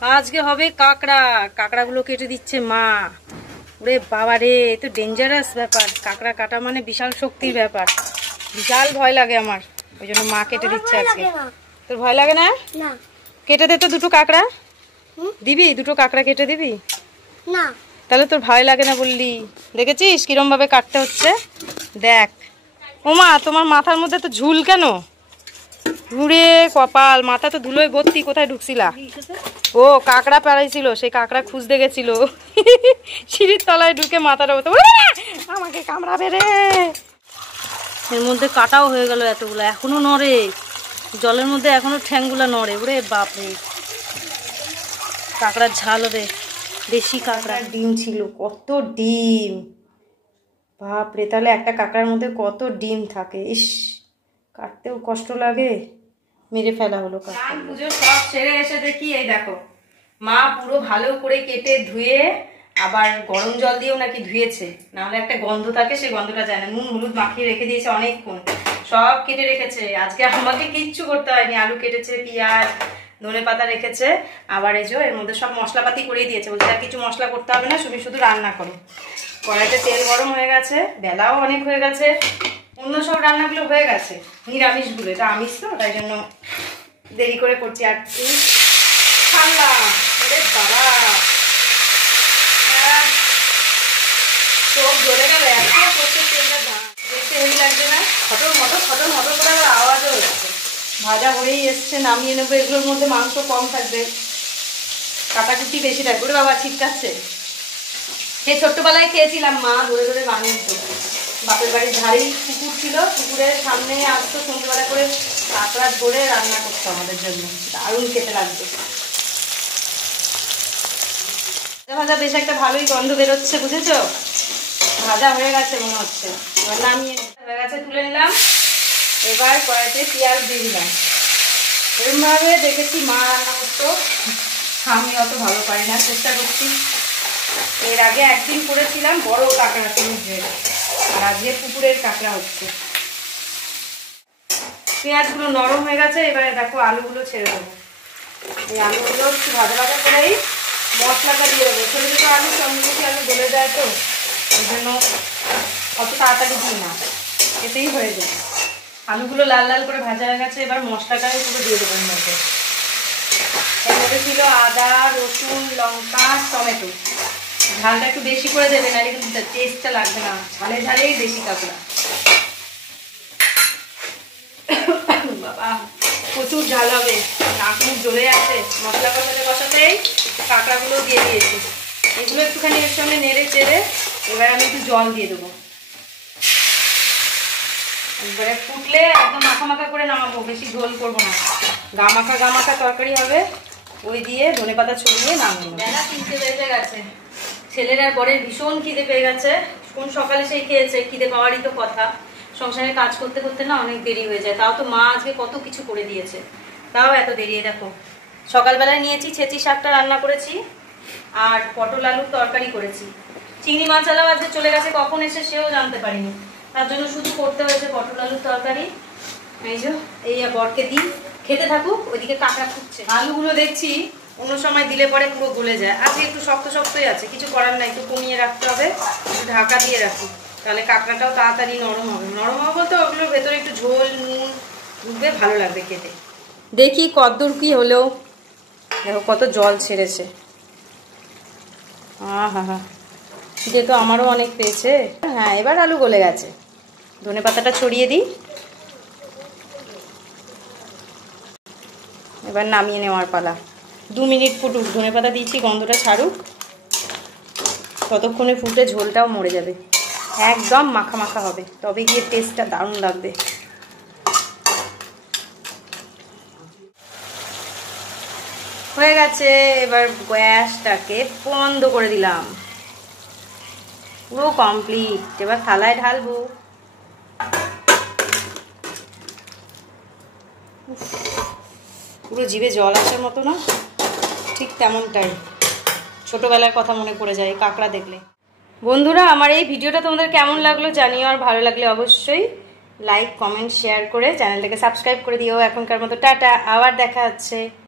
আজকে হবে কাঁকড়া। কাঁকড়াগুলো কেটে দিচ্ছে মা। ওরে বাবা রে, এ তো ডেঞ্জারাস ব্যাপার। কাঁকড়া কাটা মানে বিশাল শক্তির ব্যাপার। বিশাল ভয় লাগে আমার, ওই জন্য মা কেটে দিচ্ছে আজকে। তোর ভয় লাগে না? কেটে দে তো দুটো কাঁকড়া। দিবি? দুটো কাঁকড়া কেটে দিবি? না। তাহলে তোর ভয় লাগে না বললি? দেখেছিস কিরম ভাবে কাটতে হচ্ছে? দেখ। ওমা, তোমার মাথার মধ্যে তো ঝুল কেন? ঘুরে কপাল, মাথা তো ধুলোয় ভর্তি। কোথায় ঢুকছিলা? ও কাঁকড়া পাড়াইছিল, সেই কাঁকড়া খুঁজতে গেছিল। সিঁড়ির তলায় ঢুকে মাথাটা মতো আমাকে কামড়াবে রে। এর মধ্যে কাটাও হয়ে গেল এতগুলো, এখনো নড়ে। জলের মধ্যে এখনো ঠ্যাংগুলা নড়ে। ওরে বাপরে, কাঁকড়ার ঝাল হবে। দেশি কাঁকড়ার ডিম ছিল, কত ডিম! বাপরে, তাহলে একটা কাঁকড়ার মধ্যে কত ডিম থাকে। ইস, কাটতেও কষ্ট লাগে। মেরে ফেলা হলো। পুজো সব সেরে এসে দেখি এই দেখো, মা পুরো ভালো করে কেটে ধুয়ে আবার গরম জল দিয়েও নাকি ধুয়েছে, নাহলে একটা গন্ধ থাকে, সেই গন্ধটা যায় না। নুন হলুদ মাখিয়ে রেখে দিয়েছে অনেকক্ষণ, সব কেটে রেখেছে। আজকে আমাকে কিচ্ছু করতে হয়নি। আলু কেটেছে, পেঁয়াজ, ধনে পাতা রেখেছে। আবার এই যে এর মধ্যে সব মশলাপাতি করে দিয়েছে, বলছে আর কিছু মশলা করতে হবে না, শুধু শুধু রান্না করো। কড়াইতে তেল গরম হয়ে গেছে, বেলাও অনেক হয়ে গেছে। অন্য সব রান্নাগুলো হয়ে গেছে, নিরামিষগুলো। এটা আমিষ তো, তাই জন্য দেরি করে করছি। আর ঠান্ডা, ওরে বাবা, চোখ জ্বলে গেল। এত করতে তেলটা দেখতে হেভি লাগছে না? ফটর মটর ফটর মটর করে আবার আওয়াজও হচ্ছে। ভাজা হয়েই এসছে, নামিয়ে নেবো। এগুলোর মধ্যে মাংস কম থাকবে, কাটাকুটি বেশি থাকবে। ওরে বাবা, ছিটকাচ্ছে। সেই ছোট্টবেলায় খেয়েছিলাম, মা ধরে ধরে বানিয়ে দিত। বাপের বাড়ির ধারেই পুকুর ছিল, পুকুরের সামনে আসতো সন্ধ্যেবেলা করে, কাঁকড়া ধরে রান্না করতো আমাদের জন্য। দারুণ খেতে লাগতো। ভাজা বেশ একটা ভালোই গন্ধ বেরোচ্ছে, বুঝেছো? ভাজা হয়ে গেছে মনে হচ্ছে। এবার নামিয়ে হয়ে গেছে, তুলে নিলাম। এবার কড়াইতে পেঁয়াজ দিয়ে দিলাম। এরকমভাবে দেখেছি মা রান্না করতো, আমি অত ভালো পারি না, চেষ্টা করছি। এর আগে একদিন করেছিলাম বড় কাঁকড়া সমুদ্রের, আর আজকে পুকুরের কাঁকড়া হচ্ছে। পেঁয়াজগুলো নরম হয়ে গেছে, এবারে দেখো আলুগুলো ছেড়ে দেবো। এই আলুগুলো একটু ভাজা ভাজা করেই মশলাটা দিয়ে দেবো। ছোটো ছোটো আলু, চন্দ্রমুখী আলু গলে যায় তো, ওই জন্য অত তাড়াতাড়ি দিই না, এতেই হয়ে যায়। আলুগুলো লাল লাল করে ভাজা হয়ে গেছে, এবার মশলাটাই পুরো দিয়ে দেবো এর মধ্যে। এর মধ্যে ছিল আদা, রসুন, লঙ্কা, টমেটো। ঝালটা একটু বেশি করে দেবে, নাহলে কিন্তু টেস্টটা লাগবে না। ঝালে ঝালেই বেশি কাঁকড়া। বাবা, প্রচুর ঝাল হবে, নাক মুখ জ্বলে যাচ্ছে। মশলা কষাতে কষাতেই কাঁকড়াগুলো দিয়ে দিয়েছি। এগুলো একটুখানি এর সঙ্গে নেড়ে চেড়ে এবার আমি একটু জল দিয়ে দেবো। এবারে ফুটলে একদম মাখা মাখা করে নামাবো, বেশি ঝোল করবো না। গা মাখা তরকারি হবে। ওই দিয়ে ধনে পাতা ছড়িয়ে নামাবো। বেলা 3টে বেজে গেছে। ছেলের আর বরের ভীষণ খিদে পেয়ে গেছে। কোন সকালে সেই খেয়েছে, খিদে পাওয়ারই তো কথা। সংসারে কাজ করতে করতে না অনেক দেরি হয়ে যায়। তাও তো মা আজকে কত কিছু করে দিয়েছে, তাও এত দেরি। দেখো, সকালবেলায় নিয়েছি ছেঁচি শাকটা রান্না করেছি, আর পটল আলুর তরকারি করেছি। চিংড়ি মাছালাও আজকে চলে গেছে, কখন এসে সেও জানতে পারিনি, তার জন্য শুধু করতে হয়েছে পটল আলুর তরকারি। এই যে এই বরকে দিই, খেতে থাকুক, ওইদিকে কাঁকড়া ফুটছে। আলুগুলো দেখছি অন্য সময় দিলে পরে পুরো গলে যায়, আজকে একটু শক্ত শক্তই আছে, কিছু করার নাই, একটু কমিয়ে রাখতে হবে। একটু ঢাকা দিয়ে রাখি, তাহলে কাঁকড়াটাও তাড়াতাড়ি নরম হবে। নরম হবে বলতে ওগুলোর ভেতরে একটু ঝোল নুন ঢুকবে, ভালো লাগবে খেতে। দেখি কতদূর কি হলো। দেখো কত জল ছেড়েছে। হা খিদে তো আমারও অনেক পেয়েছে। হ্যাঁ, এবার আলু গলে গেছে। ধনে পাতাটা ছড়িয়ে দিই, এবার নামিয়ে নেওয়ার পালা। 2 মিনিট ফুটুক, ধনে পাতা দিয়েছি, গন্ধটা ছাড়ুক, ততক্ষণে ফুটে ঝোলটাও মরে যাবে। একদম মাখা মাখা হবে, তবে গিয়ে টেস্টটা দারুণ লাগবে। হয়ে গেছে, এবার গ্যাসটাকে বন্ধ করে দিলাম। পুরো কমপ্লিট। এবার থালায় ঢালবো। পুরো জিভে জল আসার মতো না, ঠিক তেমনটাই। ছোটবেলার কথা মনে পড়ে যায় কাঁকড়া দেখলে। বন্ধুরা, আমার এই ভিডিওটা তোমাদের কেমন লাগলো জানিও, আর ভালো লাগলে অবশ্যই লাইক কমেন্ট শেয়ার করে চ্যানেলটাকে সাবস্ক্রাইব করে দিও। এখনকার মতো টাটা, আবার দেখা হচ্ছে।